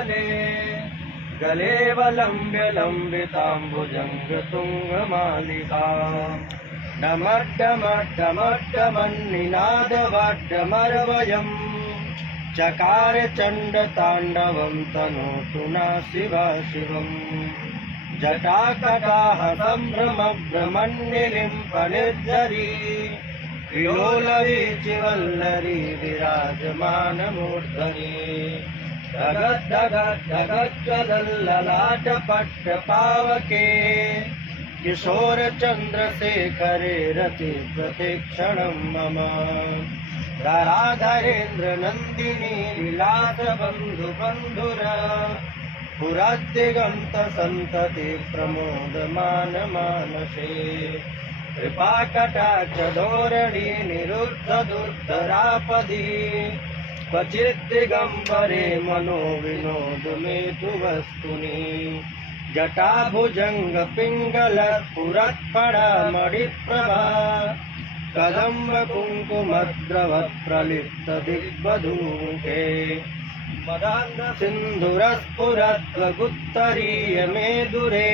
गले गले वलम्ब्य लम्बिताम्बुजङ्गतुङ्गमालिका डमड्डमड्डमड्डमन्निनादवाड्डमर्वयम् चकार चण्डताण्डवं तनोतु न शिवा शिवम् जटाकटाह सम्भ्रमभ्रमन्निलिम्पनिर्झरी विलोलवीचिवल्लरी विराजमानमूर्धनि धगद्धगद्धगज्ज्वलल्ललाटपट्टपावके किशोरचन्द्रशेखरे रति प्रतिक्षणं मम धराधरेन्द्रनन्दिनी विलासबन्धुबन्धुर पुरद्दिगन्तसन्तति प्रमोदमानमानसे कृपाकटाक्षधोरणी निरुद्धदुर्धरापदी क्वचिद्दिगम्बरे मनो विनोदमेतु वस्तुनि जटाभुजङ्गपिङ्गलस्फुरत्फणामणिप्रभा कदम्बकुङ्कुमद्रवप्रलिप्तदिग्वधूके मदान्धसिन्धुरस्फुरत्वगुत्तरीयमेदुरे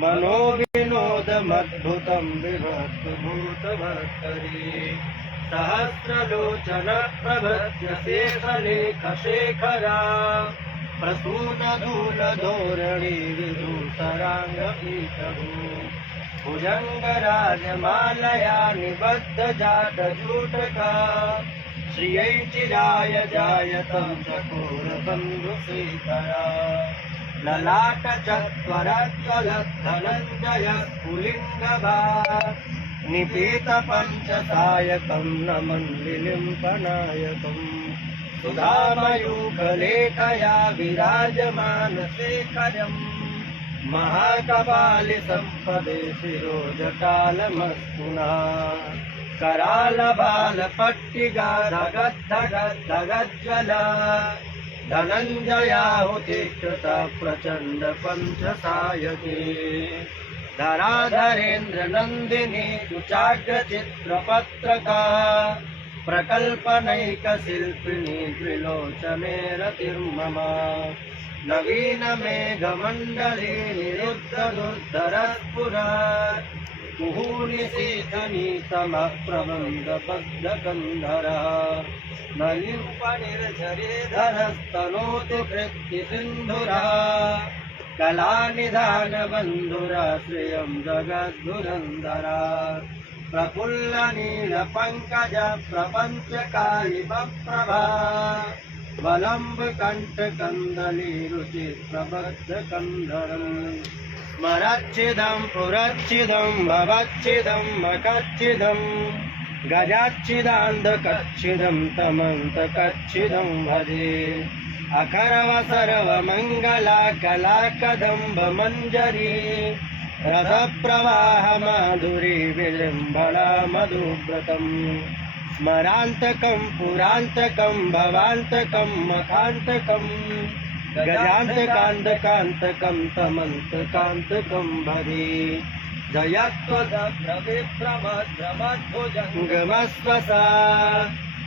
मनो विनोदमद्भुतं विभक्तभूतभर्तरी सहस्रलोचनप्रभृत्य शेखलेखशेखरा प्रसूनधूलधोरणी विधूसराङ्गपीठभू भुजङ्गराजमालया निबद्धजाटजूटका श्रियै चिराय जायतं चकोरबन्धुशेखरा ललाटचत्वरज्ज्वलद्धनञ्जयः पुलिङ्गभा निपीतपञ्चसायकं नमन्लिलिम्पनायकम् सुधामयूखलेखया विराजमानशेखरम् महाकपालिसम्पदे शिरोजटालमस्तुना करालबालपट्टिगा धगद्धगद्धगज्ज्वला धनञ्जयाहुतिष्ठता प्रचण्ड पञ्चसायके धराधरेन्द्रनन्दिनी सुचाग्रचित्रपत्रका प्रकल्पनैकशिल्पिनी त्रिलोचने रतिर्मम नवीनमेघमण्डली निरुद्धदुर्धरस्फुरा कुहूनिशीतनीतमप्रबन्धबद्धकन्धरा नलिम्पनिर्झरेधरस्तनोतु कृत्तिसिन्धुरा कलानिधानबन्धुरा श्रियं जगद्धुरन्धरा प्रफुल्लनीलपङ्कज प्रपञ्चकालिमप्रभा वलम्बकण्ठकन्दली रुचिप्रबद्धकन्धरम् स्मरच्छिदं पुरच्छिदं भवच्छिदं मखच्छिदं गजाच्छिदान्धकच्छिदं तमन्तकच्छिदं भजे अकरव सर्वमङ्गला कलाकदम्बमञ्जरी रथप्रवाह माधुरी विजृम्भणा मधुव्रतम् स्मरान्तकं पुरान्तकं भवान्तकं मखान्तकं गजान्तकान्तकान्तकं तमन्तकान्तकं भजे जयत्वदभ्रविभ्रमद्भ्रमद्भुजङ्गमस्वसा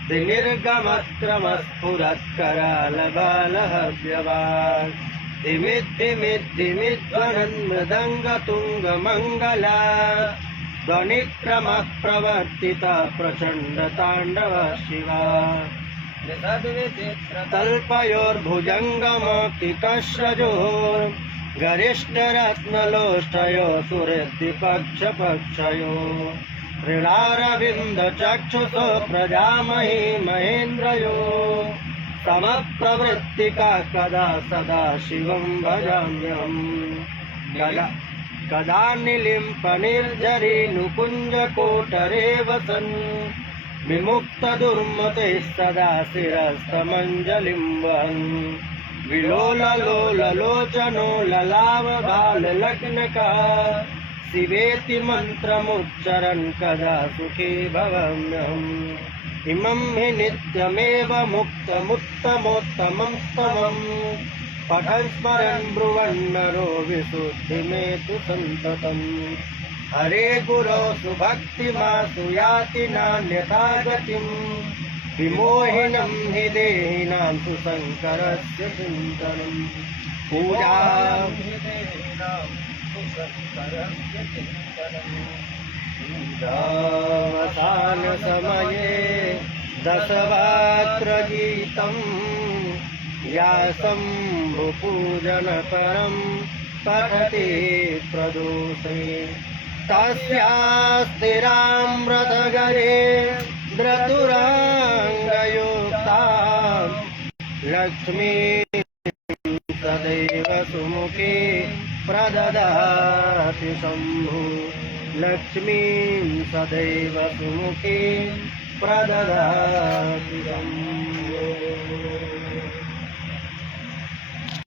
निर्गमत्रमस्फुरत्करालबालहव्यवान् धिमिद्धिमिद्धिमिध्वनन्मृदङ्गतुङ्गमङ्गला ध्वनिक्रमप्रवर्तिता प्रचण्डताण्डव शिवा तल्पयोर्भुजङ्गमौक्तिकस्रजोः गरिष्ठरत्नलोष्ठयो सुहृद्दिपक्षपक्षयो ऋणारविन्दचक्षुषो प्रजामही महेन्द्रयो समप्रवृत्तिका कदा सदा शिवं भजाम्यहम् कदा निलिम्पनिर्झरी नुकुञ्जकोटरे वसन् विमुक्तदुर्मते सदा शिरस्तमञ्जलिं वहन् विलोललोललोचनो ललावबाललग्नका शिवेति मन्त्रमुच्चरन् कदा सुखी भवाम्यहम् इमं हि नित्यमेव मुक्तमुत्तमोत्तमं स्तवम् पठन् स्मरन् ब्रुवन्नरो विशुद्धिमेतु सन्ततम् हरे गुरो सुभक्तिमासु याति नान्यथा गतिम् विमोहिनं हि देहिनां सुशङ्करस्य चिन्तनम् पूजा पूजावसानसमये दशवात्रगीतम् व्यासम्भुपूजनपरं पठति प्रदोषे तस्यास्तिरामृतगरे द्रतुराङ्गयुक्ता लक्ष्मी सदैव सुमुखे प्रददाति शम्भु लक्ष्मीं सदैव सुमुखे प्रददाति शम्भु।